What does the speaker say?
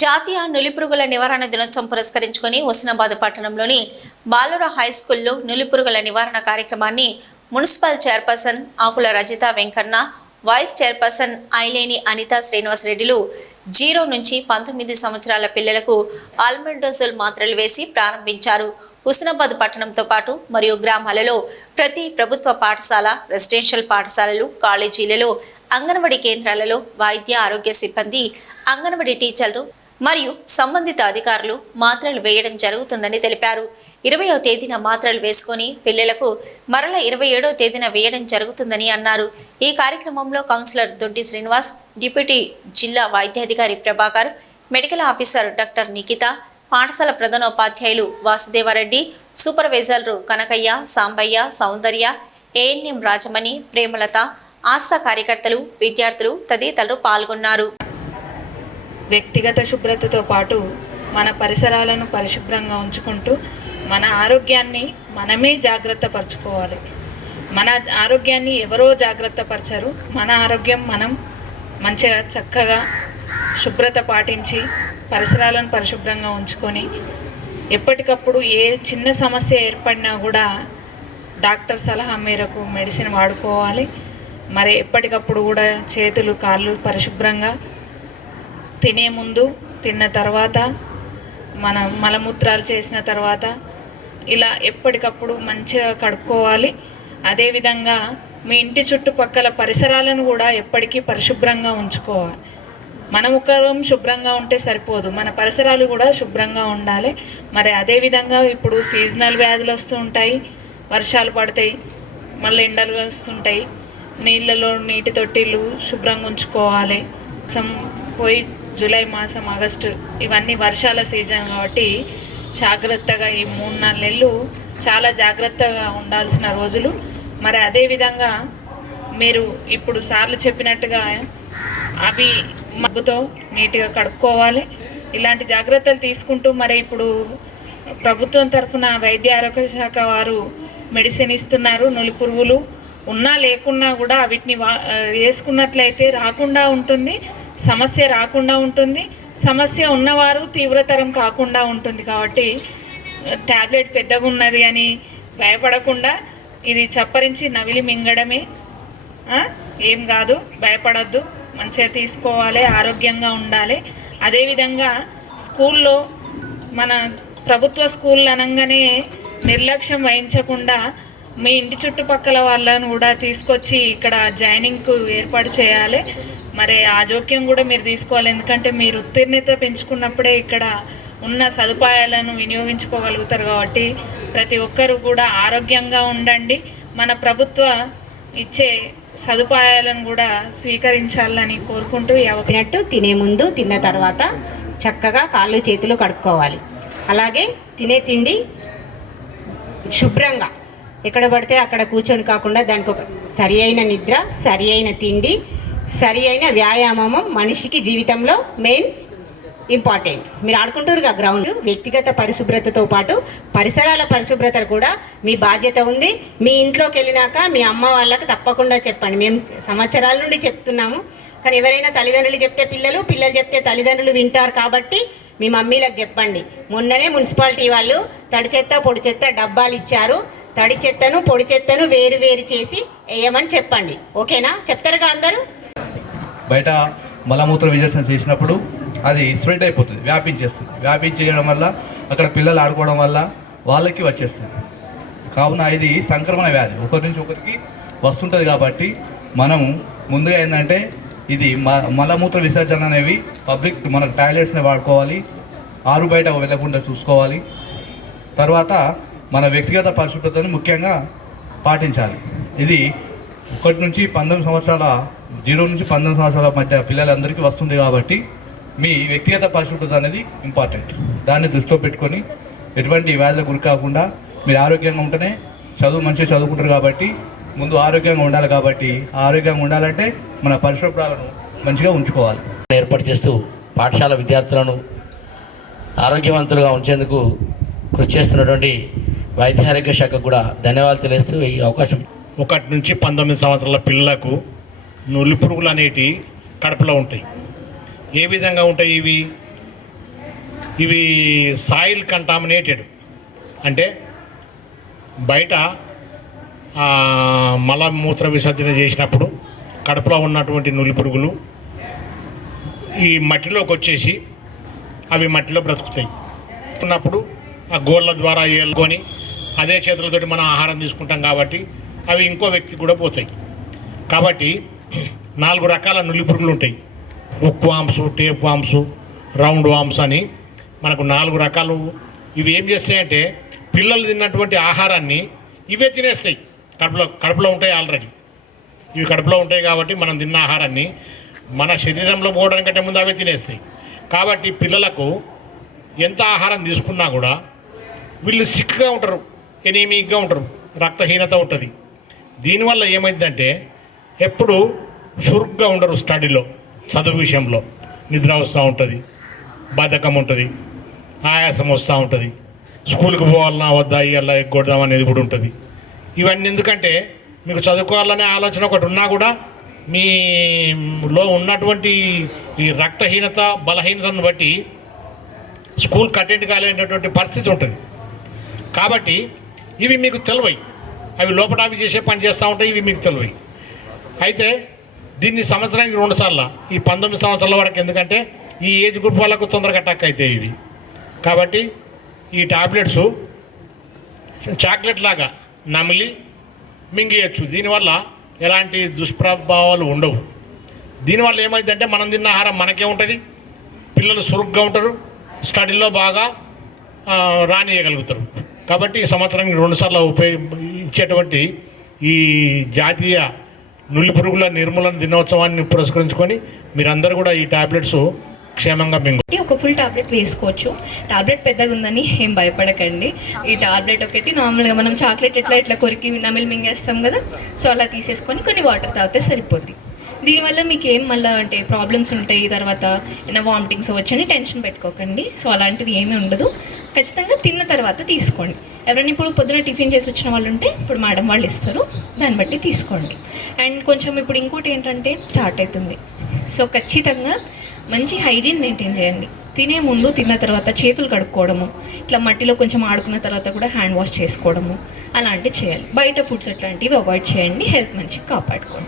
జాతీయ నులిపురుగుల నివారణ దినోత్సవం పురస్కరించుకుని హుస్నాబాద్ పట్టణంలోని బాలుర హై స్కూల్లో నులిపురుగుల నివారణ కార్యక్రమాన్ని మున్సిపల్ చైర్పర్సన్ ఆకుల రజిత వెంకన్న, వైస్ చైర్పర్సన్ ఐలేని అనితా శ్రీనివాస్ రెడ్డిలు 0 నుంచి 19 సంవత్సరాల పిల్లలకు ఆల్బెండజోల్ మాత్రలు వేసి ప్రారంభించారు. హుస్నాబాద్ పట్టణంతో పాటు మరియు గ్రామాలలో ప్రతి ప్రభుత్వ పాఠశాల, రెసిడెన్షియల్ పాఠశాలలు, కాలేజీలలో, అంగన్వాడీ కేంద్రాలలో వైద్య ఆరోగ్య సిబ్బంది, అంగన్వాడీ టీచర్లు మరియు సంబంధిత అధికారులు మాత్రలు వేయడం జరుగుతుందని తెలిపారు. 20వ తేదీన మాత్రలు వేసుకొని పిల్లలకు మరల 27వ తేదీన వేయడం జరుగుతుందని అన్నారు. ఈ కార్యక్రమంలో కౌన్సిలర్ దొడ్డి శ్రీనివాస్, డిప్యూటీ జిల్లా వైద్యాధికారి Prabhakar, medical officer doctor Nikhita, పాఠశాల ప్రధానోపాధ్యాయులు వాసుదేవారెడ్డి, సూపర్వైజర్లు కనకయ్య, సాంబయ్య, సౌందర్య, ఏఎన్ఎం రాజమణి, ప్రేమలత, ఆశా కార్యకర్తలు, విద్యార్థులు తదితరులు పాల్గొన్నారు. వ్యక్తిగత శుభ్రతతో పాటు మన పరిసరాలను పరిశుభ్రంగా ఉంచుకుంటూ మన ఆరోగ్యాన్ని మనమే జాగ్రత్త పరచుకోవాలి. మన ఆరోగ్యాన్ని ఎవరో జాగ్రత్త పరచరు. మన ఆరోగ్యం మనం మంచిగా చక్కగా శుభ్రత పాటించి పరిసరాలను పరిశుభ్రంగా ఉంచుకొని ఎప్పటికప్పుడు ఏ చిన్న సమస్య ఏర్పడినా కూడా డాక్టర్ సలహా మేరకు మెడిసిన్ వాడుకోవాలి. మరి ఎప్పటికప్పుడు కూడా చేతులు, కాళ్ళు పరిశుభ్రంగా, తినే ముందు, తిన్న తర్వాత, మన మలమూత్రాలు చేసిన తర్వాత ఇలా ఎప్పటికప్పుడు మంచిగా కడుక్కోవాలి. అదేవిధంగా మీ ఇంటి చుట్టుపక్కల పరిసరాలను కూడా ఎప్పటికీ పరిశుభ్రంగా ఉంచుకోవాలి. మన ముఖం శుభ్రంగా ఉంటే సరిపోదు, మన పరిసరాలు కూడా శుభ్రంగా ఉండాలి. మరి అదేవిధంగా ఇప్పుడు సీజనల్ వ్యాధులు వస్తూ ఉంటాయి, వర్షాలు పడతాయి, మళ్ళీ ఎండలు వస్తుంటాయి. నీళ్ళలో నీటి తొట్టిలు శుభ్రంగా ఉంచుకోవాలి. పోయి జూలై మాసం, ఆగస్టు ఇవన్నీ వర్షాల సీజన్ కాబట్టి జాగ్రత్తగా ఈ 3-4 నెలలు చాలా జాగ్రత్తగా ఉండాల్సిన రోజులు. మరి అదేవిధంగా మీరు ఇప్పుడు సార్లు చెప్పినట్టుగా అవి మగ్గుతో నీట్గా కడుక్కోవాలి. ఇలాంటి జాగ్రత్తలు తీసుకుంటూ మరి ఇప్పుడు ప్రభుత్వం తరఫున వైద్య ఆరోగ్య శాఖ వారు మెడిసిన్ ఇస్తున్నారు. నులిపురుగులు ఉన్నా లేకున్నా కూడా వీటిని వేసుకున్నట్లయితే రాకుండా ఉంటుంది, సమస్య రాకుండా ఉంటుంది, సమస్య ఉన్నవారు తీవ్రతరం కాకుండా ఉంటుంది. కాబట్టి ట్యాబ్లెట్ పెద్దగా ఉన్నది అని భయపడకుండా ఇది చప్పరించి నవిలి మింగడమే, ఏం కాదు, భయపడద్దు, మంచిగా తీసుకోవాలి, ఆరోగ్యంగా ఉండాలి. అదేవిధంగా స్కూల్లో మన ప్రభుత్వ స్కూళ్ళు అనగానే నిర్లక్ష్యం వహించకుండా మీ ఇంటి చుట్టుపక్కల వాళ్ళను కూడా తీసుకొచ్చి ఇక్కడ జాయినింగ్కు ఏర్పాటు చేయాలి. మరి ఆ జోక్యం కూడా మీరు తీసుకోవాలి. ఎందుకంటే మీరు ఉత్తీర్ణత పెంచుకున్నప్పుడే ఇక్కడ ఉన్న సదుపాయాలను వినియోగించుకోగలుగుతారు. కాబట్టి ప్రతి ఒక్కరూ కూడా ఆరోగ్యంగా ఉండండి. మన ప్రభుత్వ ఇచ్చే సదుపాయాలను కూడా స్వీకరించాలని కోరుకుంటూ తినే ముందు, తిన్న తర్వాత చక్కగా కాళ్ళు చేతులు కడుక్కోవాలి. అలాగే తినే తిండి శుభ్రంగా ఎక్కడ పడితే అక్కడ కూర్చొని కాకుండా దానికి ఒక సరి అయిన నిద్ర, సరి అయిన తిండి, సరి అయిన వ్యాయామం మనిషికి జీవితంలో మెయిన్ ఇంపార్టెంట్. మీరు ఆడుకుంటారుగా గ్రౌండ్. వ్యక్తిగత పరిశుభ్రతతో పాటు పరిసరాల పరిశుభ్రత కూడా మీ బాధ్యత ఉంది. మీ ఇంట్లోకి వెళ్ళినాక మీ అమ్మ వాళ్ళకి తప్పకుండా చెప్పండి. మేము సంవత్సరాల నుండి చెప్తున్నాము, కానీ ఎవరైనా తల్లిదండ్రులు చెప్తే పిల్లలు చెప్తే తల్లిదండ్రులు వింటారు. కాబట్టి మీ మమ్మీలకు చెప్పండి. మొన్ననే మున్సిపాలిటీ వాళ్ళు తడి చెత్త, పొడి చెత్త డబ్బాలు ఇచ్చారు. తడి చెత్తను, పొడి చెత్తను వేరు వేరు చేసి వేయమని చెప్పండి. ఓకేనా? చెప్తారుగా అందరూ. బయట మలమూత్ర విసర్జన చేసినప్పుడు అది స్ప్రెడ్ అయిపోతుంది, వ్యాపించేయడం వల్ల అక్కడ పిల్లలు ఆడుకోవడం వల్ల వాళ్ళకి వచ్చేస్తుంది. కావున ఇది సంక్రమణ వ్యాధి, ఒకరి నుంచి ఒకరికి వస్తుంటుంది. కాబట్టి మనము ముందుగా ఏంటంటే ఇది మలమూత్ర విసర్జన అనేవి పబ్లిక్ మన టాయిలెట్స్ని వాడుకోవాలి, ఆరు బయట వెళ్ళకుండా చూసుకోవాలి. తర్వాత మన వ్యక్తిగత పరిశుభ్రతను ముఖ్యంగా పాటించాలి. ఇది 1 నుంచి 19 సంవత్సరాల 0 నుంచి 19 సంవత్సరాల మధ్య పిల్లలందరికీ వస్తుంది. కాబట్టి మీ వ్యక్తిగత పరిశుభ్రత అనేది ఇంపార్టెంట్. దాన్ని దృష్టిలో పెట్టుకొని ఎటువంటి వ్యాధులకు గురి కాకుండా మీరు ఆరోగ్యంగా ఉంటేనే మంచిగా చదువుకుంటారు. కాబట్టి ముందు ఆరోగ్యంగా ఉండాలి. కాబట్టి ఆరోగ్యంగా ఉండాలంటే మన పరిశుభ్రాలను మంచిగా ఉంచుకోవాలి. ఏర్పాటు చేస్తూ పాఠశాల విద్యార్థులను ఆరోగ్యవంతులుగా ఉంచేందుకు కృషి చేస్తున్నటువంటి వైద్య ఆరోగ్య శాఖకు కూడా ధన్యవాదాలు తెలియజేస్తూ ఈ అవకాశం. 1 నుంచి 19 సంవత్సరాల పిల్లలకు నులిపురుగులు అనేటివి కడుపులో ఉంటాయి. ఏ విధంగా ఉంటాయి ఇవి? ఇవి సాయిల్ కంటామినేటెడ్, అంటే బయట మలమూత్ర విసర్జన చేసినప్పుడు కడుపులో ఉన్నటువంటి నులిపురుగులు ఈ మట్టిలోకి వచ్చేసి అవి మట్టిలో బ్రతుకుతాయి. ఉన్నప్పుడు ఆ గోళ్ళ ద్వారా ఏలుకొని అదే చేతులతోటి మనం ఆహారం తీసుకుంటాం కాబట్టి అవి ఇంకో వ్యక్తికి కూడా పోతాయి. కాబట్టి 4 రకాల నులిపురుగులు ఉంటాయి. Hook worms, tape worms, round worms అని మనకు 4 రకాలు. ఇవి ఏం చేస్తాయంటే పిల్లలు తిన్నటువంటి ఆహారాన్ని ఇవే తినేస్తాయి. కడుపులో ఉంటాయి ఆల్రెడీ. ఇవి కడుపులో ఉంటాయి కాబట్టి మనం తిన్న ఆహారాన్ని మన శరీరంలో పోవడానికంటే ముందు అవే తినేస్తాయి. కాబట్టి పిల్లలకు ఎంత ఆహారం తీసుకున్నా కూడా వీళ్ళు సిక్గా ఉంటారు, ఎనీమిక్గా ఉంటారు, రక్తహీనత ఉంటుంది. దీనివల్ల ఏమైందంటే ఎప్పుడు చురుగ్గా ఉండరు. స్టడీలో, చదువు విషయంలో నిద్ర వస్తూ ఉంటుంది, బద్ధకం ఉంటుంది, ఆయాసం వస్తూ ఉంటుంది, స్కూల్కి పోవాలన్నా వద్దా ఇవాళ ఎగ్గొడదాం అనేది కూడా ఉంటుంది. ఇవన్నీ ఎందుకంటే మీకు చదువుకోవాలనే ఆలోచన ఒకటి ఉన్నా కూడా మీలో ఉన్నటువంటి ఈ రక్తహీనత, బలహీనతను బట్టి స్కూల్కి అటెండ్ కాలేనటువంటి పరిస్థితి ఉంటుంది. కాబట్టి ఇవి మీకు తెలివై, అవి లోపల అవి చేసే పని చేస్తూ ఉంటాయి, ఇవి మీకు తెలివై. అయితే దీన్ని సంవత్సరానికి 2 సార్లు, ఈ 19 సంవత్సరాల వరకు, ఎందుకంటే ఈ ఏజ్ గ్రూప్ వాళ్ళకు తొందరగా అటాక్ అవుతాయి ఇవి. కాబట్టి ఈ టాబ్లెట్స్ చాక్లెట్ లాగా నమిలి మింగేయచ్చు. దీనివల్ల ఎలాంటి దుష్ప్రభావాలు ఉండవు. దీనివల్ల ఏమైందంటే మనం తిన్న ఆహారం మనకే ఉంటుంది, పిల్లలు చురుగ్గా ఉంటారు, స్టడీలో బాగా రానియగలుగుతారు. కాబట్టి ఈ సంవత్సరానికి 2 సార్లు ఉపయోగించేటువంటి ఈ జాతీయ నులిపురుగుల నిర్మూలన దినోత్సవాన్ని పురస్కరించుకొని మీరందరూ కూడా ఈ టాబ్లెట్స్ క్షేమంగా మింగు. ఒక ఫుల్ టాబ్లెట్ వేసుకోవచ్చు. టాబ్లెట్ పెద్దగా ఉందని ఏం భయపడకండి. ఈ టాబ్లెట్ ఒకటి నార్మల్గా మనం చాక్లెట్ ఎట్లా కొరికి నమిలి మింగేస్తాం కదా, సో అలా తీసేసుకొని కొన్ని వాటర్ తాగితే సరిపోద్ది. దీనివల్ల మీకు ఏం మళ్ళీ అంటే ప్రాబ్లమ్స్ ఉంటాయి, తర్వాత ఏమైనా వామిటింగ్స్ వచ్చని టెన్షన్ పెట్టుకోకండి. సో అలాంటిది ఏమీ ఉండదు. ఖచ్చితంగా తిన్న తర్వాత తీసుకోండి. ఎవరైనా ఇప్పుడు పొద్దున టిఫిన్ చేసి వచ్చిన వాళ్ళు ఉంటే ఇప్పుడు మేడం వాళ్ళు ఇస్తారు, దాన్ని బట్టి తీసుకోండి. అండ్ కొంచెం ఇప్పుడు ఇంకోటి ఏంటంటే స్టార్ట్ అవుతుంది, సో ఖచ్చితంగా మంచి హైజీన్ మెయింటైన్ చేయండి. తినే ముందు, తిన్న తర్వాత చేతులు కడుక్కోవడము, ఇట్లా మట్టిలో కొంచెం ఆడుకున్న తర్వాత కూడా హ్యాండ్ వాష్ చేసుకోవడము అలాంటివి చేయాలి. బయట ఫుడ్స్ అట్లాంటివి అవాయిడ్ చేయండి. హెల్త్ మంచిగా కాపాడుకోండి.